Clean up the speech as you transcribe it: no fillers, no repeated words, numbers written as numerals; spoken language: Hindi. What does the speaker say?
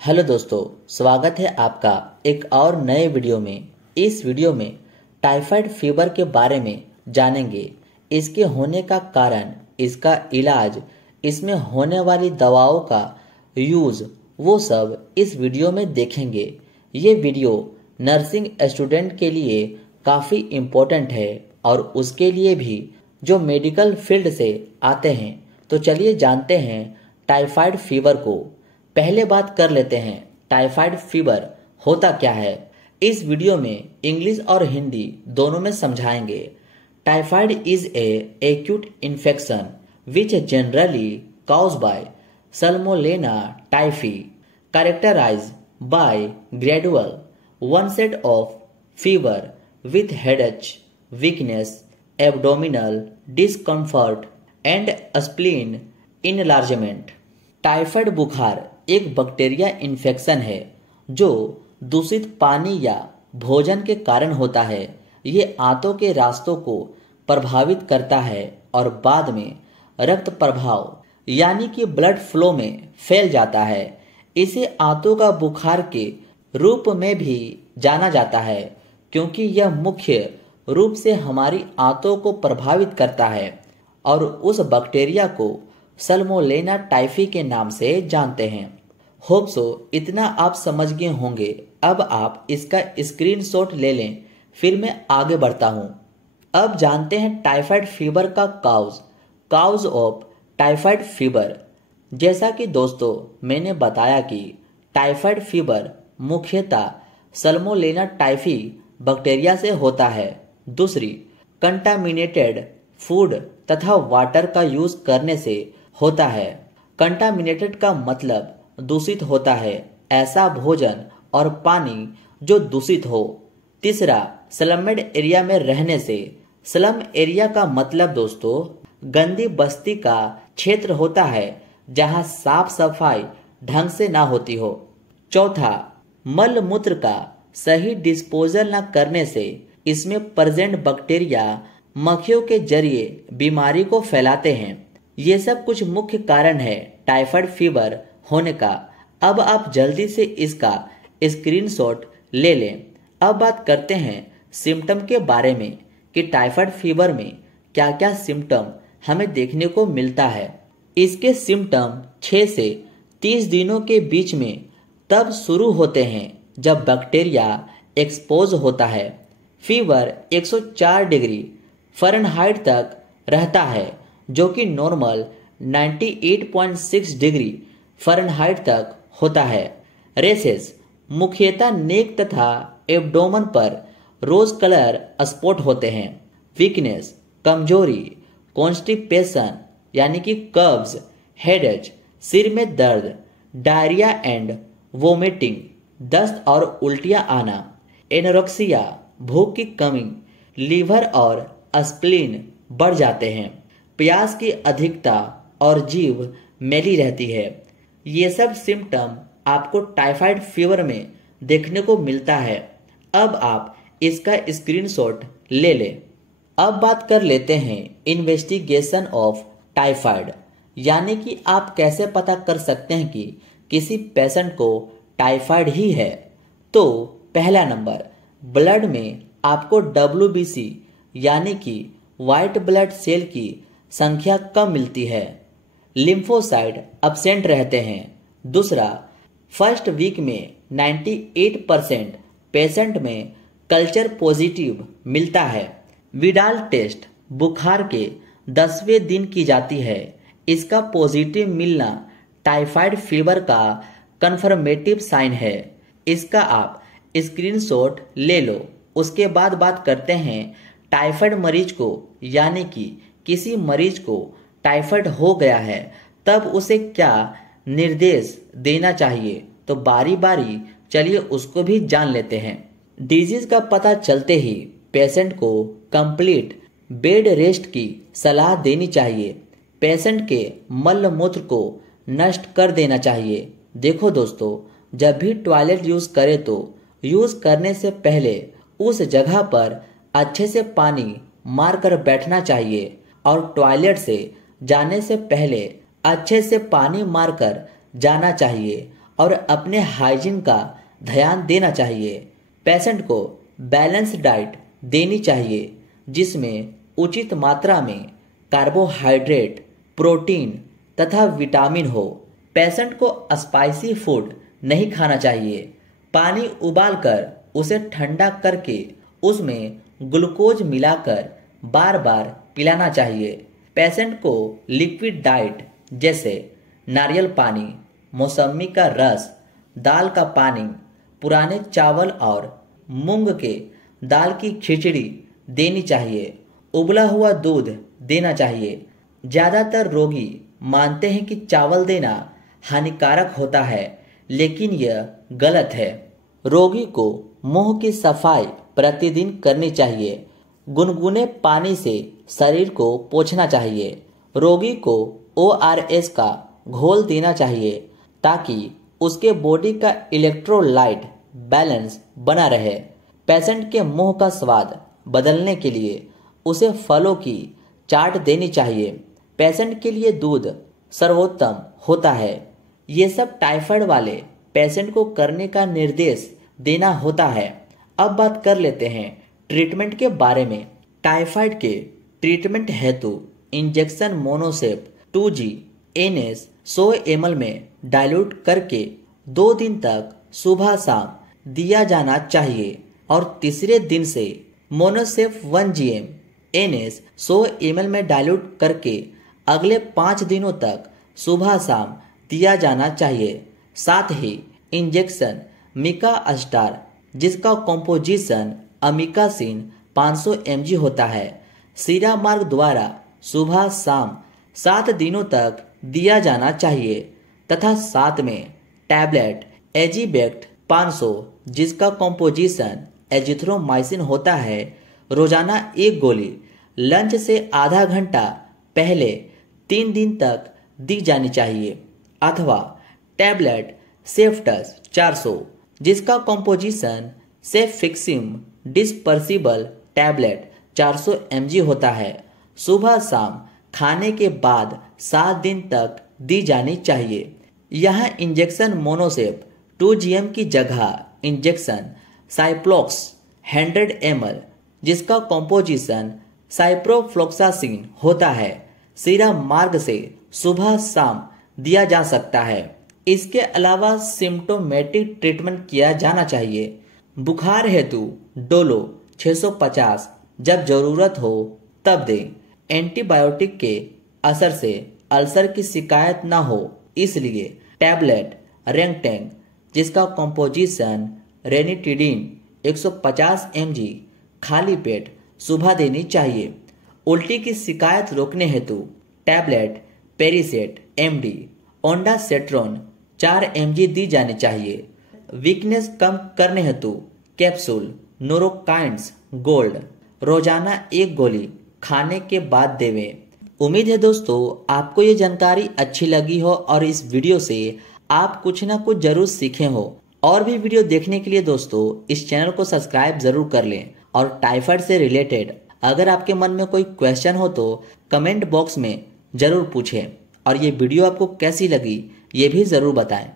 हेलो दोस्तों, स्वागत है आपका एक और नए वीडियो में। इस वीडियो में टाइफाइड फीवर के बारे में जानेंगे। इसके होने का कारण, इसका इलाज, इसमें होने वाली दवाओं का यूज़, वो सब इस वीडियो में देखेंगे। ये वीडियो नर्सिंग स्टूडेंट के लिए काफ़ी इम्पोर्टेंट है और उसके लिए भी जो मेडिकल फील्ड से आते हैं। तो चलिए जानते हैं टाइफाइड फीवर को। पहले बात कर लेते हैं टाइफाइड फीवर होता क्या है। इस वीडियो में इंग्लिश और हिंदी दोनों में समझाएंगे। Typhoid is a acute infection which generally caused by Salmonella typhi, characterized by gradual onset of fever with headache, weakness, abdominal discomfort and spleen enlargement। Typhoid बुखार एक बैक्टीरिया इन्फेक्शन है जो दूषित पानी या भोजन के कारण होता है। ये आंतों के रास्तों को प्रभावित करता है और बाद में रक्त प्रवाह यानी कि ब्लड फ्लो में फैल जाता है। इसे आंतों का बुखार के रूप में भी जाना जाता है क्योंकि यह मुख्य रूप से हमारी आंतों को प्रभावित करता है और उस बैक्टीरिया को सल्मोनेला टाइफी के नाम से जानते हैं। होप सो इतना आप समझ गए होंगे। अब आप इसका स्क्रीनशॉट ले लें, फिर मैं आगे बढ़ता हूं। अब जानते हैं टाइफाइड फीवर का काउज ऑफ टाइफाइड फीवर। जैसा कि दोस्तों मैंने बताया कि टाइफाइड फीवर मुख्यतः सल्मोनेला टाइफी बैक्टीरिया से होता है। दूसरी, कंटामिनेटेड फूड तथा वाटर का यूज करने से होता है। कंटामिनेटेड का मतलब दूषित होता है, ऐसा भोजन और पानी जो दूषित हो। तीसरा, स्लम्ड एरिया में रहने से। स्लम एरिया का मतलब दोस्तों गंदी बस्ती का क्षेत्र होता है जहां साफ सफाई ढंग से ना होती हो। चौथा, मल मूत्र का सही डिस्पोजल न करने से इसमें प्रेजेंट बैक्टीरिया मक्खियों के जरिए बीमारी को फैलाते हैं। ये सब कुछ मुख्य कारण है टाइफाइड फीवर होने का। अब आप जल्दी से इसका स्क्रीनशॉट ले लें। अब बात करते हैं सिम्टम के बारे में कि टाइफाइड फीवर में क्या क्या सिम्टम हमें देखने को मिलता है। इसके सिम्टम 6 से 30 दिनों के बीच में तब शुरू होते हैं जब बैक्टीरिया एक्सपोज होता है। फीवर 104 डिग्री फ़ारेनहाइट तक रहता है जो कि नॉर्मल 98.6 डिग्री फ़ारेनहाइट तक होता है। रेसेस मुख्यतः नेक तथा एब्डोमेन पर रोज कलर स्पॉट होते हैं। वीकनेस कमजोरी, कॉन्स्टिपेशन यानी कि कब्ज, हेडेक सिर में दर्द, डायरिया एंड वोमिटिंग दस्त और उल्टियां आना, एनोरेक्सिया भूख की कमी, लीवर और स्प्लीन बढ़ जाते हैं, प्यास की अधिकता और जीभ मैली रहती है। ये सब सिम्टम आपको टाइफाइड फीवर में देखने को मिलता है। अब आप इसका स्क्रीनशॉट ले लें। अब बात कर लेते हैं इन्वेस्टिगेशन ऑफ टाइफाइड, यानी कि आप कैसे पता कर सकते हैं कि किसी पेशेंट को टाइफाइड ही है। तो पहला नंबर, ब्लड में आपको WBC यानी कि व्हाइट ब्लड सेल की संख्या कम मिलती है। लिम्फोसाइट एब्सेंट रहते हैं। दूसरा, फर्स्ट वीक में 98% पेशेंट में कल्चर पॉजिटिव मिलता है। विडाल टेस्ट बुखार के 10वें दिन की जाती है। इसका पॉजिटिव मिलना टाइफाइड फीवर का कन्फर्मेटिव साइन है। इसका आप स्क्रीनशॉट ले लो। उसके बाद बात करते हैं टाइफाइड मरीज को, यानी कि किसी मरीज को टाइफाइड हो गया है तब उसे क्या निर्देश देना चाहिए। तो बारी बारी चलिए उसको भी जान लेते हैं। डिजीज का पता चलते ही पेशेंट को कंप्लीट बेड रेस्ट की सलाह देनी चाहिए। पेशेंट के मल मूत्र को नष्ट कर देना चाहिए। देखो दोस्तों, जब भी टॉयलेट यूज करे तो यूज करने से पहले उस जगह पर अच्छे से पानी मारकर बैठना चाहिए और टॉयलेट से जाने से पहले अच्छे से पानी मारकर जाना चाहिए और अपने हाइजीन का ध्यान देना चाहिए। पेशेंट को बैलेंस डाइट देनी चाहिए जिसमें उचित मात्रा में कार्बोहाइड्रेट, प्रोटीन तथा विटामिन हो। पेशेंट को स्पाइसी फूड नहीं खाना चाहिए। पानी उबालकर उसे ठंडा करके उसमें ग्लूकोज मिलाकर बार बार पिलाना चाहिए। पेशेंट को लिक्विड डाइट जैसे नारियल पानी, मौसमी का रस, दाल का पानी, पुराने चावल और मूंग के दाल की खिचड़ी देनी चाहिए। उबला हुआ दूध देना चाहिए। ज़्यादातर रोगी मानते हैं कि चावल देना हानिकारक होता है, लेकिन यह गलत है। रोगी को मुंह की सफाई प्रतिदिन करनी चाहिए। गुनगुने पानी से शरीर को पोंछना चाहिए। रोगी को ORS का घोल देना चाहिए ताकि उसके बॉडी का इलेक्ट्रोलाइट बैलेंस बना रहे। पेशेंट के मुंह का स्वाद बदलने के लिए उसे फलों की चाट देनी चाहिए। पेशेंट के लिए दूध सर्वोत्तम होता है। ये सब टाइफाइड वाले पेशेंट को करने का निर्देश देना होता है। अब बात कर लेते हैं ट्रीटमेंट के बारे में। टाइफाइड के ट्रीटमेंट हेतु injection Monocef 2G NS 100 ml में डाइल्यूट करके 2 दिन तक सुबह शाम दिया जाना चाहिए और तीसरे दिन से मोनोसेप 1GM NS 100 ml में डाइल्यूट करके अगले 5 दिनों तक सुबह शाम दिया जाना चाहिए। साथ ही इंजेक्शन मिका अस्टार जिसका कॉम्पोजिशन अमिकासिन 500 mg होता है, सीरा मार्ग द्वारा सुबह शाम 7 दिनों तक दिया जाना चाहिए तथा साथ में टैबलेट एजीबेक्ट 500 जिसका कॉम्पोजिशन एजिथ्रोमाइसिन होता है, रोजाना 1 गोली लंच से आधा घंटा पहले 3 दिन तक दी जानी चाहिए। अथवा टैबलेट सेफ्टस 400 जिसका composition cefixime dispersible tablet 400 mg होता है, सुबह शाम खाने के बाद 7 दिन तक दी जानी चाहिए। यह इंजेक्शन मोनोसेप 2GM की जगह इंजेक्शन साइप्रोक्स 100 ml जिसका कॉम्पोजिशन साइप्रोफ्लोक्सासिन होता है, सीरा मार्ग से सुबह शाम दिया जा सकता है। इसके अलावा सिम्टोमेटिक ट्रीटमेंट किया जाना चाहिए। बुखार हेतु डोलो 650 जब जरूरत हो तब दें। एंटीबायोटिक के असर से अल्सर की शिकायत न हो इसलिए टैबलेट रेंगटेंग जिसका कॉम्पोजिशन रेनिटिडिन 150 mg खाली पेट सुबह देनी चाहिए। उल्टी की शिकायत रोकने हेतु टैबलेट पेरिसेट MD ओंडासेट्रोन 4 mg दी जानी चाहिए। वीकनेस कम करने हेतु कैप्सूल नोरोकाइंड्स गोल्ड रोजाना 1 गोली खाने के बाद देवें। उम्मीद है दोस्तों आपको ये जानकारी अच्छी लगी हो और इस वीडियो से आप कुछ ना कुछ जरूर सीखे हो। और भी वीडियो देखने के लिए दोस्तों इस चैनल को सब्सक्राइब जरूर कर लें। और टाइफाइड से रिलेटेड अगर आपके मन में कोई क्वेश्चन हो तो कमेंट बॉक्स में जरूर पूछें। और ये वीडियो आपको कैसी लगी ये भी जरूर बताएं।